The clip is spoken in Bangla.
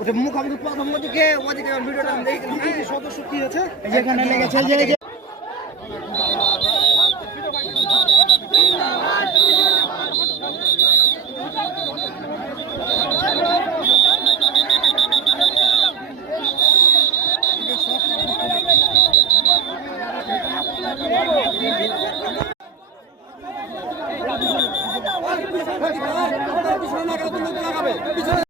ওটা মুখ আমি প্রথম ওদিকে ওদিকে ভিডিওটা সদস্য কি পিছনে লাগাবে পিছনে